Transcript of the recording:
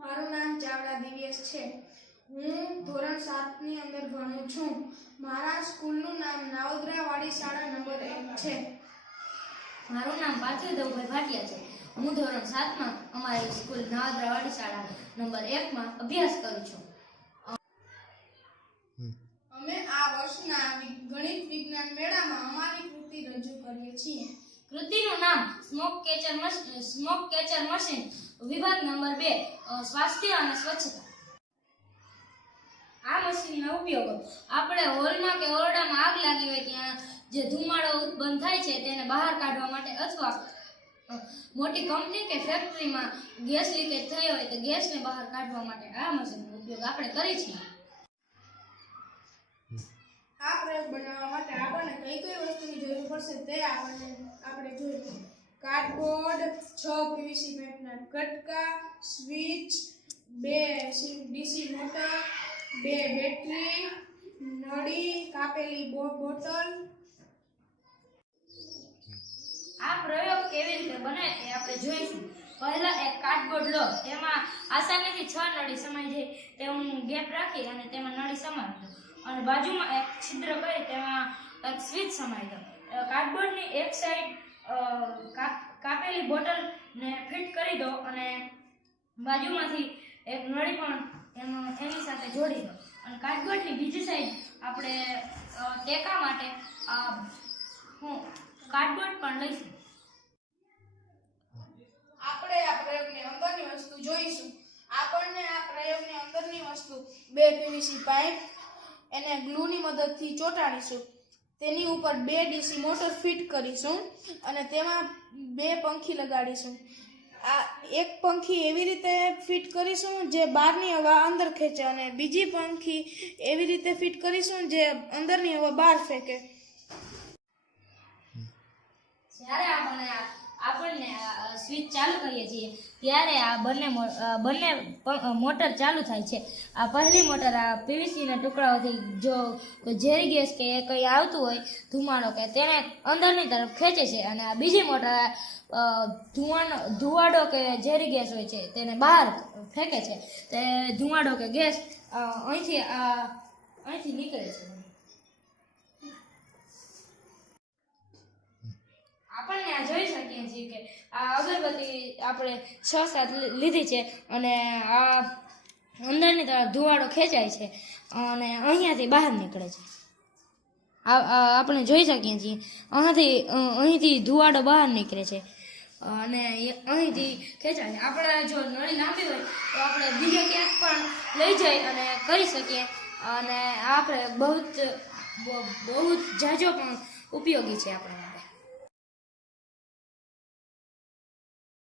નામ ચાવડા દિવ્યેશ છે. હું ધોરણ સાતની અંદર ભણું છું. મારા સ્કૂલનું નામ નાવદરાવાડી શાળા નંબર એક છે. મારું નામ પાર્થિવ દેવભાઈ ભાટિયા છે. હું ધોરણ સાતમાં અમારી સ્કૂલ નાવદરાવાડી શાળા નંબર એકમાં અભ્યાસ કરું છું. અમે આ વર્ષના ગણિત વિજ્ઞાન મેળામાં અમારી કૃતિ રજૂ કરીએ છીએ. કૃતિનું નામ smoke catcher machine smoke catcher machine વિભાગ નંબર બે સ્વાસ્થ્ય અને સ્વચ્છતા. આ મશીનના ઉપયોગો આપણે હોલમાં કે ઓરડામાં આગ લાગી હોય ત્યાં જે ધુમાડો ઉત્પન્ન થાય છે તેને બહાર કાઢવા માટે અથવા મોટી કંપની કે ફેક્ટરીમાં ગેસ લીકેજ થઈ હોય તો ગેસને બહાર કાઢવા માટે આ મશીનનો ઉપયોગ આપણે કરી છીએ. આ પ્રયોગ બનાવવા માટે આપણને કઈ કઈ વસ્તુની જરૂર પડશે તે આપણને આપણે જોઈશું કાર્ડબોર્ડ, છ પીવીસી પાઇપના કટકા, સ્વિચ, બે ડીસી મોટર, બે બેટરી, નળી, કાપેલી બોટલ. આ પ્રયોગ કેવી રીતે બને એ આપણે જોઈશું. પહેલા એક કાર્ડબોર્ડ લો. તેમાં આસાનીથી છ નળી સમાઈ જાય. તે હું ગેપ રાખી અને તેમાં નળી સમાવી દઉં. અને બાજુમાં એક છિદ્ર કરી તેમાં એક સ્વિચ સમાવી દઉં. કાર્ડબોર્ડની એક સાઈડ અ, બોટલ કાપેલી બોટલને ફિટ કરી દો અને બાજુમાંથી એક નળી પણ એનો એની સાથે જોડી દો. અને કાર્ડબોર્ડની બીજી સાઈડ આપણે ટેકા માટે હું કાર્ડબોર્ડ પણ લઈશું. આપણે આ પ્રયોગની અંદરની વસ્તુ જોઈશું. આપણને આ પ્રયોગની અંદરની વસ્તુ બે પીવીસી પાઇપ એને ગ્લુની મદદથી ચોંટાડીશું. તેની ઉપર બે ડીસી મોટર ફિટ કરીશું અને તેમાં બે પંખી લગાડીશું. આ એક પંખી એવી રીતે ફિટ કરીશું જે બહારની હવા અંદર ખેંચે અને બીજી પંખી એવી રીતે ફિટ કરીશું જે અંદરની હવા બહાર ફેંકે. જ્યારે આપણે આપણને સ્વિચ ચાલુ કરીએ છીએ ત્યારે આ બંને બંને મોટર ચાલુ થાય છે. આ પહેલી મોટર આ પીવીસીના ટુકડાઓથી જો ઝેરી ગેસ કે કંઈ આવતું હોય, ધુમાડો કે તેને અંદરની તરફ ખેંચે છે અને આ બીજી મોટર ધુવાણ, ધુવાડો કે ઝેરી ગેસ હોય છે, તેને બહાર ફેંકે છે. તે ધુમાડો કે ગેસ અહીંથી અહીંથી નીકળે છે આપણને આ જોઈ શકીએ છીએ કે આ અગરબત્તી આપણે છ સાત લીધી છે અને આ અંદરની તરફ ધુવાડો ખેંચાય છે અને અહીંયાથી બહાર નીકળે છે. આપણે જોઈ શકીએ છીએ. અહીંથી અહીંથી ધુવાડો બહાર નીકળે છે. અને અહીંથી ખેંચાય. છે આપણે જો નળી લાંબી હોય તો આપણે બીજે ક્યાંક પણ લઈ જઈ અને કરી શકીએ. અને આપણે બહુ જ બહુ જાજો પણ ઉપયોગી છે આપણા માટે.